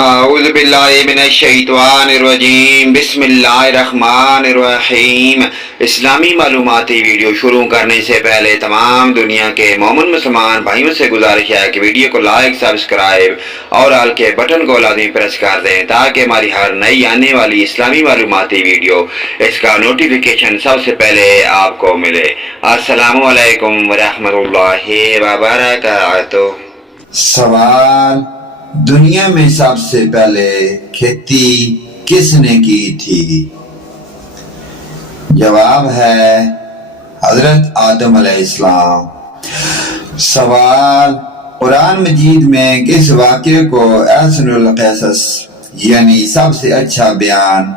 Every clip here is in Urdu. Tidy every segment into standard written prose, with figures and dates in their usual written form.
اعوذ باللہ من الشیطان الرجیم، بسم اللہ الرحمن الرحیم۔ اسلامی معلوماتی ویڈیو شروع کرنے سے پہلے تمام دنیا کے مومن مسلمان بھائیوں سے گزارش ہے کہ ویڈیو کو لائک، سبسکرائب اور آل کے بٹن کو لازمی پریس کر دیں تاکہ ہماری ہر نئی آنے والی اسلامی معلوماتی ویڈیو اس کا نوٹیفیکیشن سب سے پہلے آپ کو ملے۔ السلام علیکم ورحمۃ اللہ وبرکاتہ۔ سوال: دنیا میں سب سے پہلے کھیتی کس نے کی تھی؟ جواب ہے حضرت آدم علیہ السلام۔ سوال: قرآن مجید میں کس واقعے کو احسن القصص یعنی سب سے اچھا بیان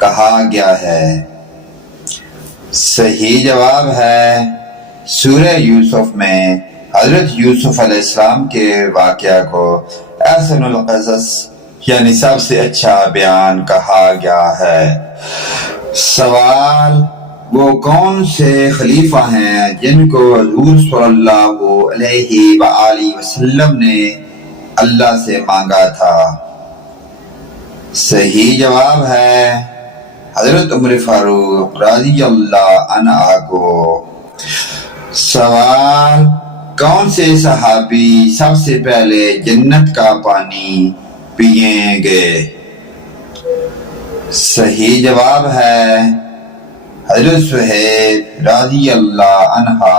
کہا گیا ہے؟ صحیح جواب ہے سورہ یوسف میں حضرت یوسف علیہ السلام کے واقعہ کو احسن القصص یعنی سب سے اچھا بیان کہا گیا ہے۔ سوال: وہ کون سے خلیفہ ہیں جن کو حضور صلی اللہ علیہ وآلہ وسلم نے اللہ سے مانگا تھا؟ صحیح جواب ہے حضرت عمر فاروق رضی اللہ عنہ کو۔ سوال: کون سے صحابی سب سے پہلے جنت کا پانی پئیں گے؟ صحیح جواب ہے حضرت صہیب رضی اللہ عنہ۔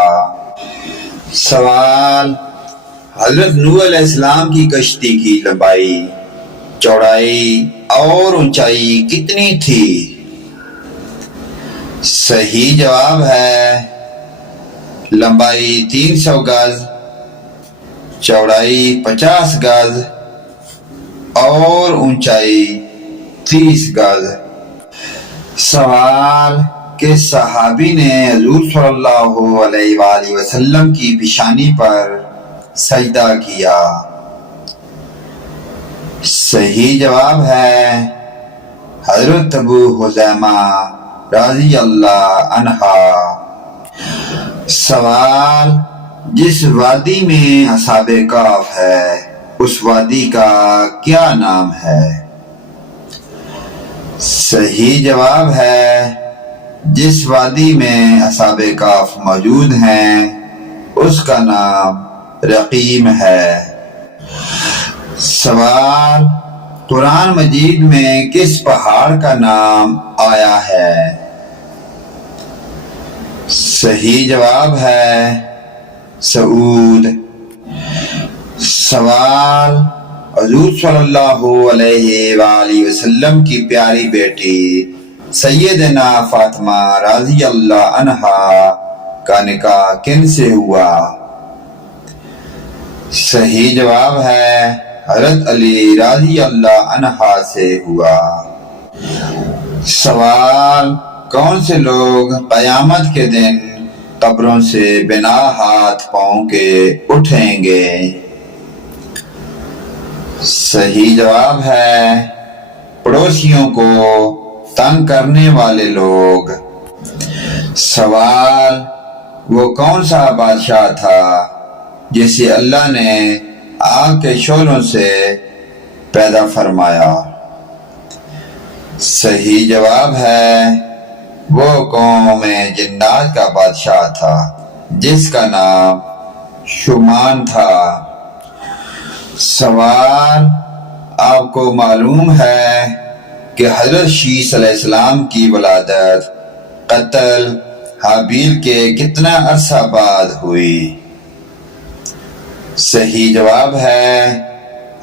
سوال: حضرت نوح علیہ السلام کی کشتی کی لمبائی، چوڑائی اور اونچائی کتنی تھی؟ صحیح جواب ہے لمبائی 300 گز، چوڑائی 50 گز اور اونچائی 30 گز۔ سوال: کس صحابی نے حضور صلی اللہ علیہ وآلہ وسلم کی پیشانی پر سجدہ کیا؟ صحیح جواب ہے حضرت ابو حذیمہ رضی اللہ عنہ۔ سوال: جس وادی میں اصحاب کہف ہے اس وادی کا کیا نام ہے؟ صحیح جواب ہے جس وادی میں اصحاب کہف موجود ہیں اس کا نام رقیم ہے۔ سوال: قرآن مجید میں کس پہاڑ کا نام آیا ہے؟ صحیح جواب ہے سعود۔ سوال: حضور صلی اللہ علیہ وآلہ وسلم کی پیاری بیٹی سیدنا فاطمہ رضی اللہ عنہا کا نکاح کن سے ہوا؟ صحیح جواب ہے حضرت علی رضی اللہ عنہ سے ہوا۔ سوال: کون سے لوگ قیامت کے دن قبروں سے بنا ہاتھ پاؤں کے اٹھیں گے؟ صحیح جواب ہے پڑوسیوں کو تنگ کرنے والے لوگ۔ سوال: وہ کون سا بادشاہ تھا جسے اللہ نے آگ کے شعلوں سے پیدا فرمایا؟ صحیح جواب ہے وہ قوم جنات کا بادشاہ تھا جس کا نام شومان تھا۔ سوال: آپ کو معلوم ہے کہ حضرت شیث علیہ السلام کی ولادت قتل حابیل کے کتنا عرصہ بعد ہوئی؟ صحیح جواب ہے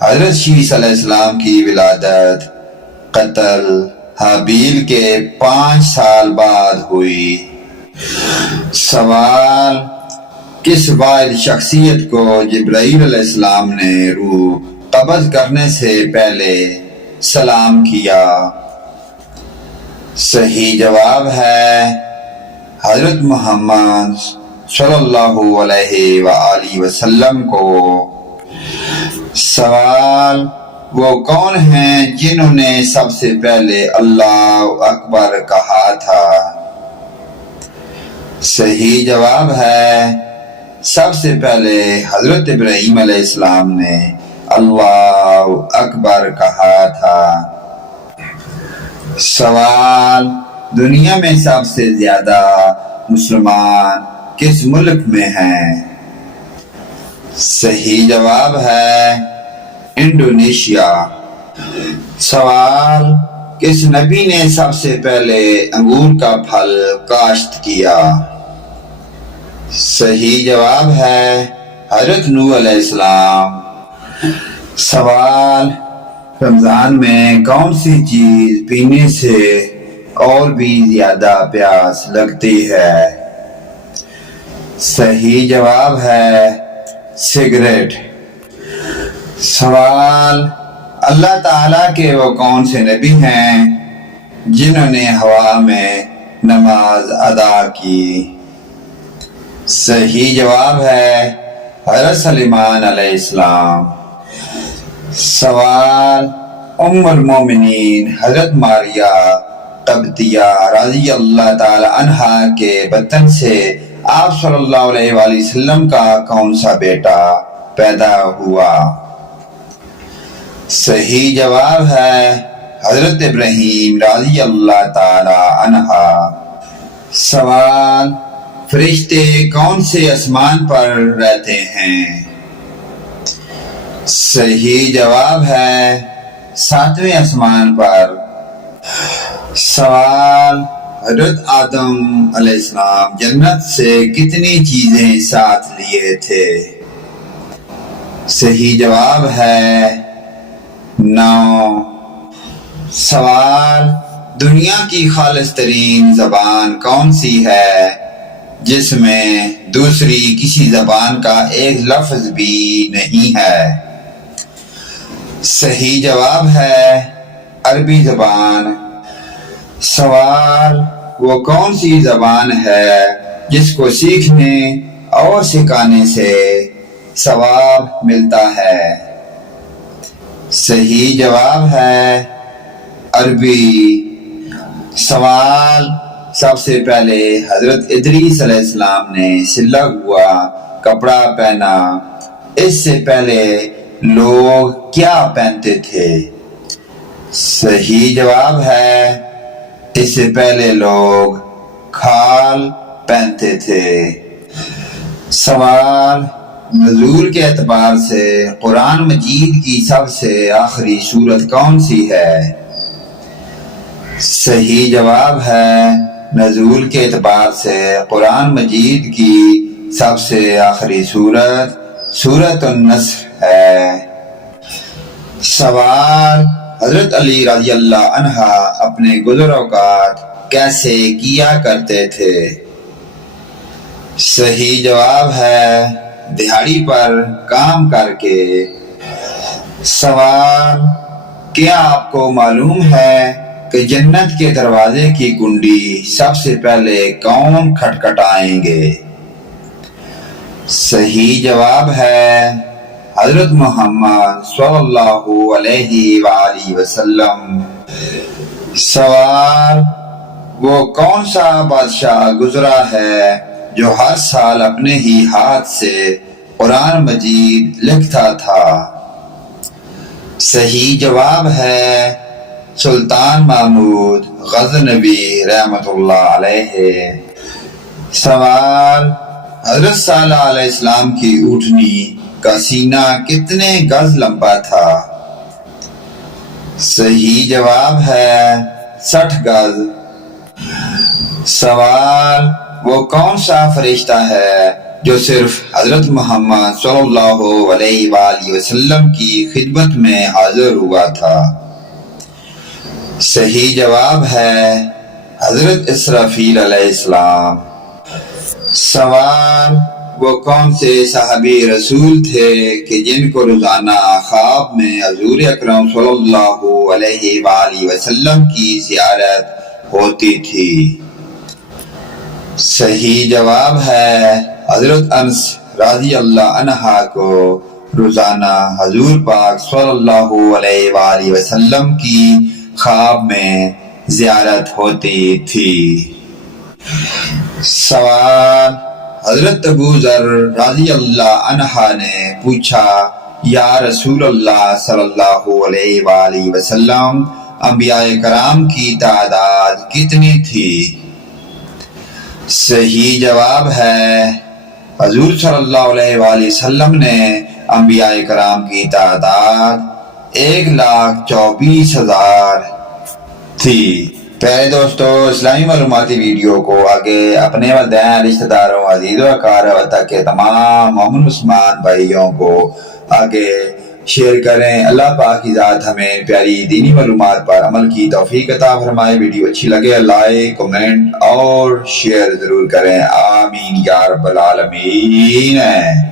حضرت شیث علیہ السلام کی ولادت قتل حابیل کے 5 سال بعد ہوئی۔ سوال: کس واحد شخصیت کو جبرائیل علیہ السلام نے روح قبض کرنے سے پہلے سلام کیا؟ صحیح جواب ہے حضرت محمد صلی اللہ علیہ وآلہ وسلم کو۔ سوال: وہ کون ہیں جنہوں نے سب سے پہلے اللہ اکبر کہا تھا؟ صحیح جواب ہے سب سے پہلے حضرت ابراہیم علیہ السلام نے اللہ اکبر کہا تھا۔ سوال: دنیا میں سب سے زیادہ مسلمان کس ملک میں ہیں؟ صحیح جواب ہے انڈونیشیا۔ سوال: کس نبی نے سب سے پہلے انگور کا پھل کاشت کیا؟ صحیح جواب ہے حضرت نوح علیہ السلام۔ سوال: رمضان میں کون سی چیز پینے سے اور بھی زیادہ پیاس لگتی ہے؟ صحیح جواب ہے سگریٹ۔ سوال: اللہ تعالیٰ کے وہ کون سے نبی ہیں جنہوں نے ہوا میں نماز ادا کی؟ صحیح جواب ہے حضرت سلیمان علیہ السلام۔ سوال: ام المومنین حضرت ماریہ قبطیہ رضی اللہ تعالی عنہا کے بطن سے آپ صلی اللہ علیہ وآلہ وسلم کا کون سا بیٹا پیدا ہوا؟ صحیح جواب ہے حضرت ابراہیم رضی اللہ تعالی عنہا۔ سوال: فرشتے کون سے آسمان پر رہتے ہیں؟ صحیح جواب ہے 7ویں آسمان پر۔ سوال: حضرت آدم علیہ السلام جنت سے کتنی چیزیں ساتھ لیے تھے؟ صحیح جواب ہے 9۔ سوال: دنیا کی خالص ترین زبان کون سی ہے جس میں دوسری کسی زبان کا ایک لفظ بھی نہیں ہے؟ صحیح جواب ہے عربی زبان۔ سوال: وہ کون سی زبان ہے جس کو سیکھنے اور سکھانے سے ثواب ملتا ہے؟ صحیح جواب ہے عربی۔ سوال: سب سے پہلے حضرت ادریس علیہ السلام نے سلا ہوا کپڑا پہنا، اس سے پہلے لوگ کیا پہنتے تھے؟ صحیح جواب ہے اس سے پہلے لوگ کھال پہنتے تھے۔ سوال: نزول کے اعتبار سے قرآن مجید کی سب سے آخری سورت کون سی ہے؟ صحیح جواب ہے نزول کے اعتبار سے قرآن مجید کی سب سے آخری سورت سورۃ النصر ہے۔ سوال: حضرت علی رضی اللہ عنہ اپنے گزر اوقات کیسے کیا کرتے تھے؟ صحیح جواب ہے دہاڑی پر کام کر کے۔ سوال: کیا آپ کو معلوم ہے کہ جنت کے دروازے کی کنڈی سب سے پہلے کون کھٹکھٹائیں گے؟ صحیح جواب ہے حضرت محمد صلی اللہ علیہ وآلہ وسلم۔ سوال: وہ کون سا بادشاہ گزرا ہے جو ہر سال اپنے ہی ہاتھ سے قرآن مجید لکھتا تھا؟ صحیح جواب ہے سلطان محمود غزنوی رحمۃ اللہ علیہ۔ سوال: حضرت صالح علیہ السلام کی اونٹنی کا سینہ کتنے گز لمبا تھا؟ صحیح جواب ہے 60 گز۔ سوال: وہ کون سا فرشتہ ہے جو صرف حضرت محمد صلی اللہ علیہ وآلہ وسلم کی خدمت میں حاضر ہوا تھا؟ صحیح جواب ہے حضرت اسرافیل علیہ السلام۔ سوال: وہ کون سے صحابی رسول تھے کہ جن کو روزانہ خواب میں حضور اکرم صلی اللہ علیہ وآلہ وسلم کی زیارت ہوتی تھی؟ صحیح جواب ہے حضرت انس رضی اللہ عنہ کو روزانہ حضور پاک صلی اللہ علیہ وآلہ وسلم کی خواب میں زیارت ہوتی تھی۔ سوال: حضرت ابو ذر رضی اللہ عنہ نے پوچھا یا رسول اللہ صلی اللہ علیہ وآلہ وسلم، انبیاء کرام کی تعداد کتنی تھی؟ صحیح جواب ہے حضور صلی اللہ علیہ وآلہ وسلم نے انبیاء کرام کی تعداد 1,24,000 تھی۔ پیارے دوستو، اسلامی معلوماتی ویڈیو کو آگے اپنے والدین، رشتہ داروں، عزیز و اقارب تک کے تمام مومن مسلمان بھائیوں کو آگے شیئر کریں۔ اللہ پاک کی ذات ہمیں پیاری دینی معلومات پر عمل کی توفیق عطا فرمائے۔ ویڈیو اچھی لگے لائک، کمنٹ اور شیئر ضرور کریں۔ آمین یا رب العالمین۔